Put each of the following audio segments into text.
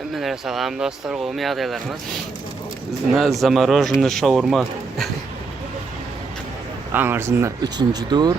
Emine salam dostlar, qo'mi yağdaylarımız. Zamorоженный шаурма. Ağırsında 3-cü dur.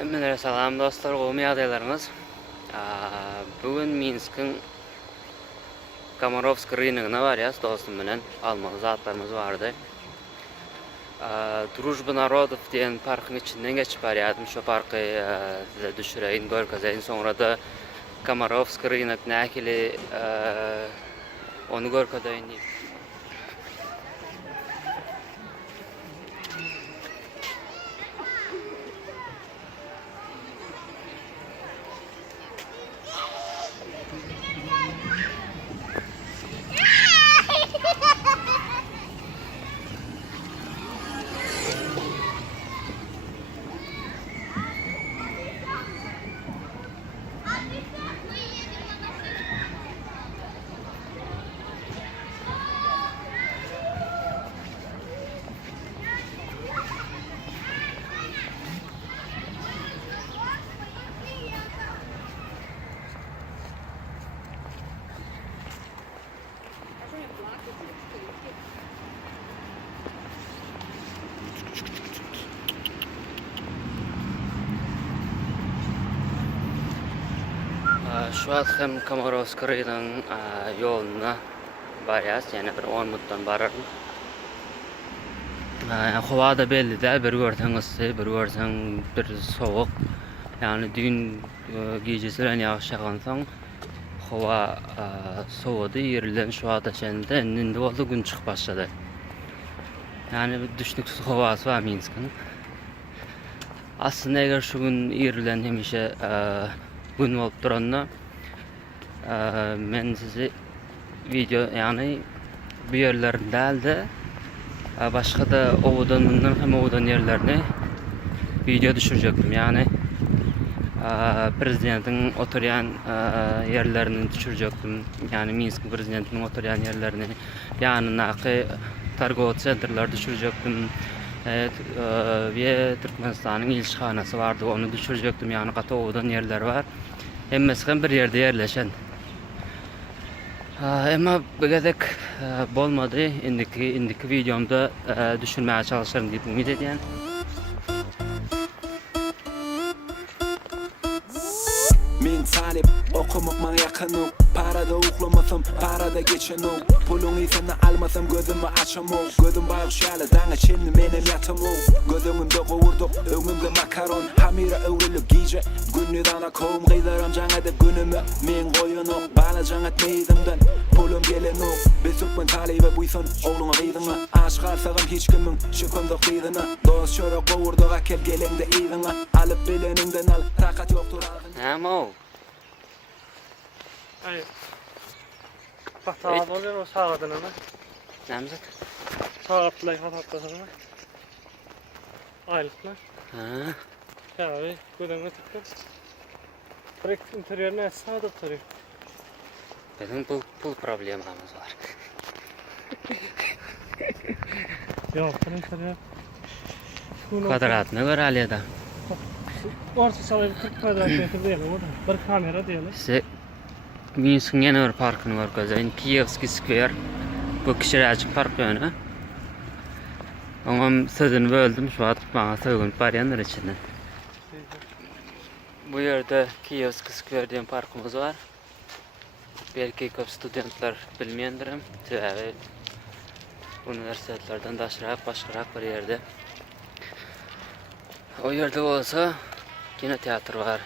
Emine salam dostlar, qo'mi yağdaylarımız. Bugün Minsk'in Komarovsk rynoguna varıyaz dostum bilen. Almalı zatlarımız vardı. Drujba Narodov diyen parkın içinden geçip barıyadım. Şu parkı size düşüreyin, görkezeyin. Sonra da Komarovsk rynok näkili onu görkezeyin deyip. Şu an hem Komarovsk rynog'unun yoluna barıyaz. Yani bir 10 minutdan bararım. Hava da belli de, bir görsen ısı, bir görsen bir soğuk. Yani dün gecesilen yağış yağansan hava soğudu, yerilen şu anda şimdi indi oldu, gün çıkıp başladı. Yani düşnüksüz havası var Minsk'in. Aslında eğer şu gün yerilen hemişe gün olup duranla men sizi video yani bu yerlerin değil de başka da ovudanından hem ovudan yerlerine video düşürecektim. Yani prezidentin oturan yerlerini düşürecektim. Yani Minsk prezidentinin oturan yerlerini, yanındaki targov centerler düşürecektim. Evet, ve Türkmenistan'ın ilişhanası vardı, onu düşürecektim. Yani katı ovudan yerler var. Hem bir yerde yerleşen. Ama begedek bolmadı. Indiki videomda düşürmeye çalışırım deyip ümit ediyorum. Men talip okumak bana yakın ol. Parada uklamasam, parada geçen ol. Pulun iyisini almasam gözümü açam ol. Gözüm bağış yalı, dana çelini menem yatım ol. Gözümümde kovurduk, önümde makaron. Hamira öğrenip giyce, günlü dana kovum kıylarım can edip günümü. Men koyun ol, bana can etmeydimden. Pulum gelen ol, besukman talibe buysun, oğluna kıydına. Aşk alsağım hiç kimin, şükümdük kıydına. Dost şöyle kovurduk, akel gelende iyidina. Alıp beleninden al, takat yoktur aldın. Ama Hayır. Bak tamam oluyor o sağladın ama. Namzat. Sağlattılar kapattılar ama. Aylıklar. Ya gözüme tıktı. Bırak interiörüne sağda duruyor. Bizim pul problemimiz var. Yok bu interiör. Kvadratına göre alıyada. Orta salayı 40 kvadrat metre değil o da. Bir kamera değil. İşte Minsk'in yeni bir parkını var gözleyin. Kievski Square. Bu kişilercik park yönü. Onun sözünü böldüm. Şu an bana sözünü barayanlar içinde. Bu yerde Kievski Square diyen parkımız var. Belki köp studentler bilmeyendirim. Sebebi üniversitelerden daşırak başkarak bir yerde. O yerde olsa kinotiyatr var.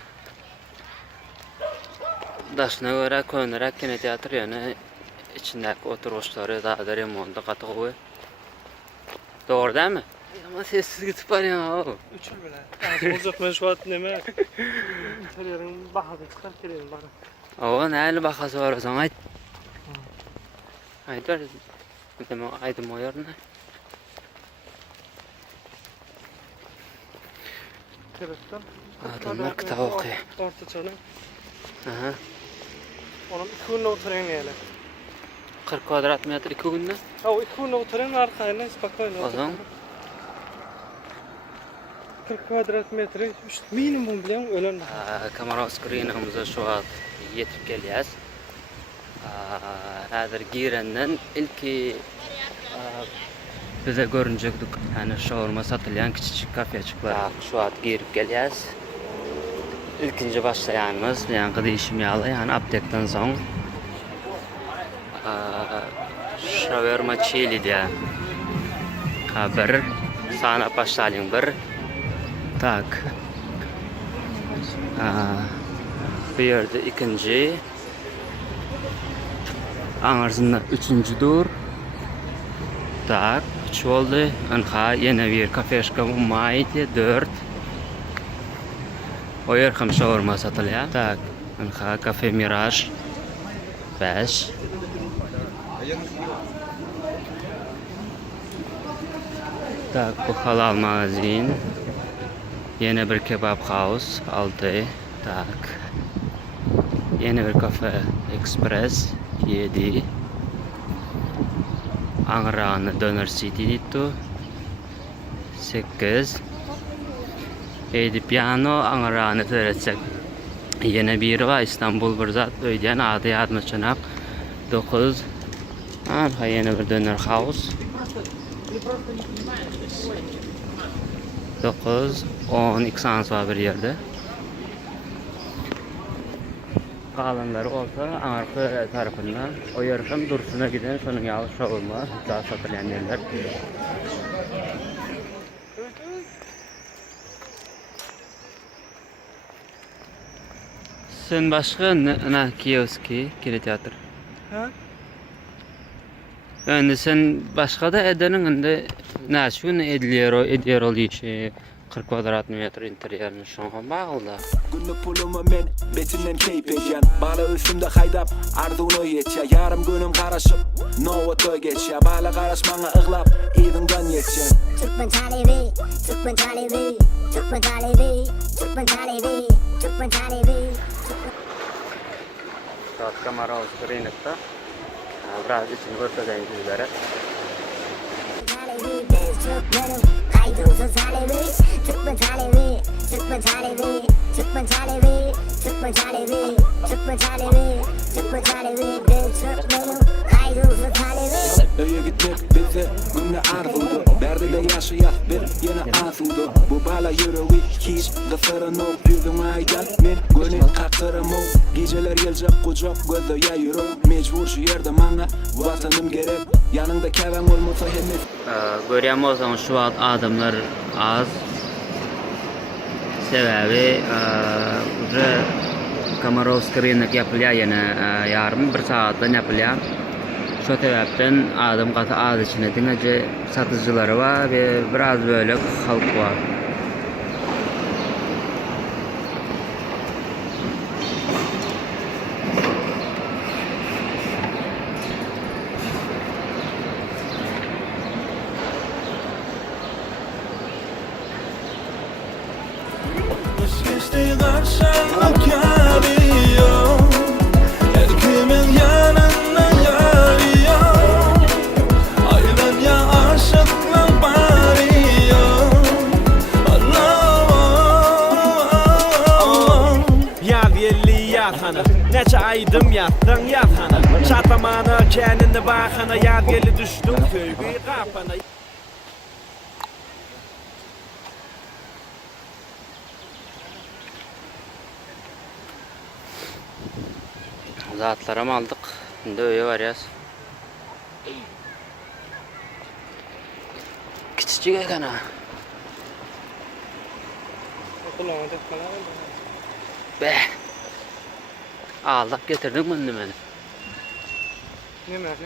Daşına göre koyunarak kinotiyatr yani içindeki oturuşları daha da remonda katı koyu. Doğru değil mi? Ama sessiz gidip var ya o. Üçül bile. Az olacak ben şu an neme. İnteriörün bahadı çıkar kireyim bana. O neyle bakası var o zaman ayt. Ayt var. Deme aydım o yerine. Telefondan. Adamlar kitap okuyor. Orta çalı. Aha. Onun 2 günde oturuyor yani. 40 kvadrat metre 2 günde. Ha o 2 günde oturuyor arkayına spakayla. O zaman 40 kvadrat metre minimum bilen ölen. Kamarovskiy rynogymyza şu an yetip gelýäs. Häzir girenden ilki bize görünjekdik. Yani şawarma satylýan kiçik kafeçik var. Şu an girip gelýäs. İlkinci başlayanımız yani değişim yalı yani aptekten soň şawarma çili diye bir sana başlayalım bir tak bir yerde ikinci angarsında üçüncü dur tak üç oldu anha yine bir kafeşka maiti 4 o yer hem şawarma satılıyor. Tak, anha kafe Mirage 5. Tak, bu halal magazin. Yine bir kebap house 6. Tak. Yine bir kafe express 7. Angrağını Döner City ditu 8. Edi piano angrağını töretsek. Yine bir var İstanbul Birzat öýden adı ýadmyşynak 9. Anha yine bir Döner house 9, 10 XANS var bir yerde. Kalanları olsa arka tarafından o yarışım Dursun'a giden sonun yalı şawarma daha satılyan yerler. Sen başka ne kioski, kinoteatr? Ha? Yani sen başka da edenin indi näçe gün edýär ol işi 40 kvadrat metre interýerini şoňa bagylda. Günlük pulumu men betinden keyip edýän. Bala üstümde haydap arzuny ýetýär. Yarım günüm garaşyp nowata geçýär. Bala garaşmaňa ıglap ýygyňdan ýetýär. Türkmen talebi, Türkmen talebi, Türkmen talebi, Türkmen talebi, Türkmen talebi. Saat Kamarovskiy rynokda. Biraz için görkezýän sizlere. Talebi, biz Türkmenim, haydusuz talebi, Türkmen talebi, Türkmen talebi, Türkmen talebi, Türkmen talebi, Türkmen talebi, Türkmen talebi, biz Türkmenim, haydusuz talebi. Öýe gitmek bize günne arzudy. Berdide ýaşaýar bir ýene arzudy. Bu bala ýüregi hiç gysyrany ýüzüň aýdan men göni kakyramy. Geceler geljek gujak gözde ýaýyrym. Mejbur şu ýerde maňa watanym gerek. Ýanynda käwen bolmasa hemmet. Görýän bolsaňyz şu wagt adamlar az. Sebebi uza Kamarovskiy rynek ýapylýar ýene ýarym bir saatdan ýapylýar. Şu sebepten adam gaty az içine diňeje satyjylary var we biraz böyle halk var. Neçe aydım yattın yathana Çatamana kendini bakana Yad geli düştüm köygü kapana Zatlara mı aldık? Şimdi öyle var ya. Küçücük ekran ha. Kulağına takmalar. Be. Aldık getirdik bunu beni. Ne merak?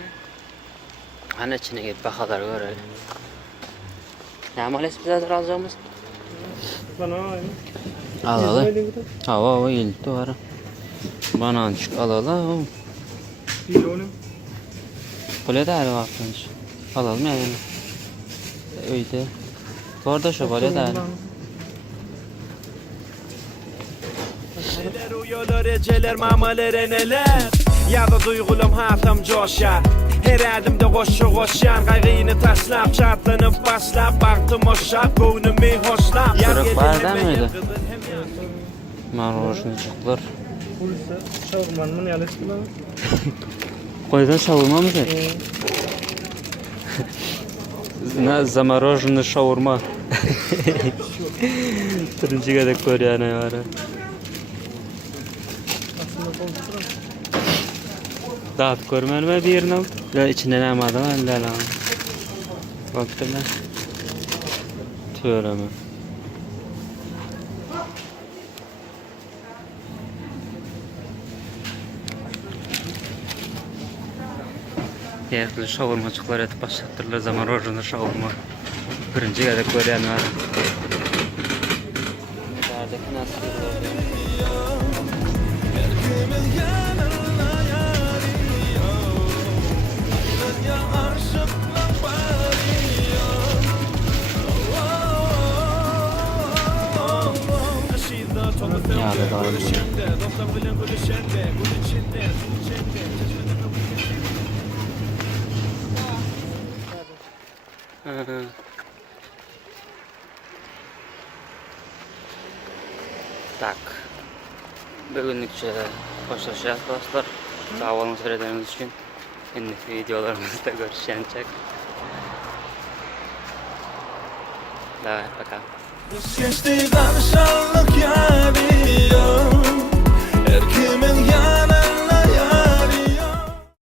Hani içine git bakadar görelim. Ne maalesef bize alacağımız? Bana Alalım. Hava yıldı var. Banancık alalım. bir onu. Böyle de her vaktiniz. Alalım yani. Öyle. Orada şu böyle de. Neler uyuyor eceler mamalar neler Ya da duygulum hatam coşar Her adımda koşan Kaygıyını taşlap çatlanıp başlap Baktım o şart boynumi hoşlap Çocuk var değil miydi? Marojniciklar. Polise şavurmanın yerleşti lan. Koydan şavurma mı sen? Zamorоженный şavurma. Birinci gedek görýäne var. Aslında konuşurum. Dağıt görmänime bir yerine. Ya içinde näme adam elde lan. Baktım ben. Töwereme. Yerli şavurmacıklar etip başlattırlar zamorоженный şavurma. Birinci gedek görýäne var. Derdeki nasıl ya da daha tak. Bugünlükçe hoşlaşacağız dostlar. Sağ olun söylediğiniz için. Endiki videolarımızda görüşecek. Давай, пока. Geçti danışanlık yani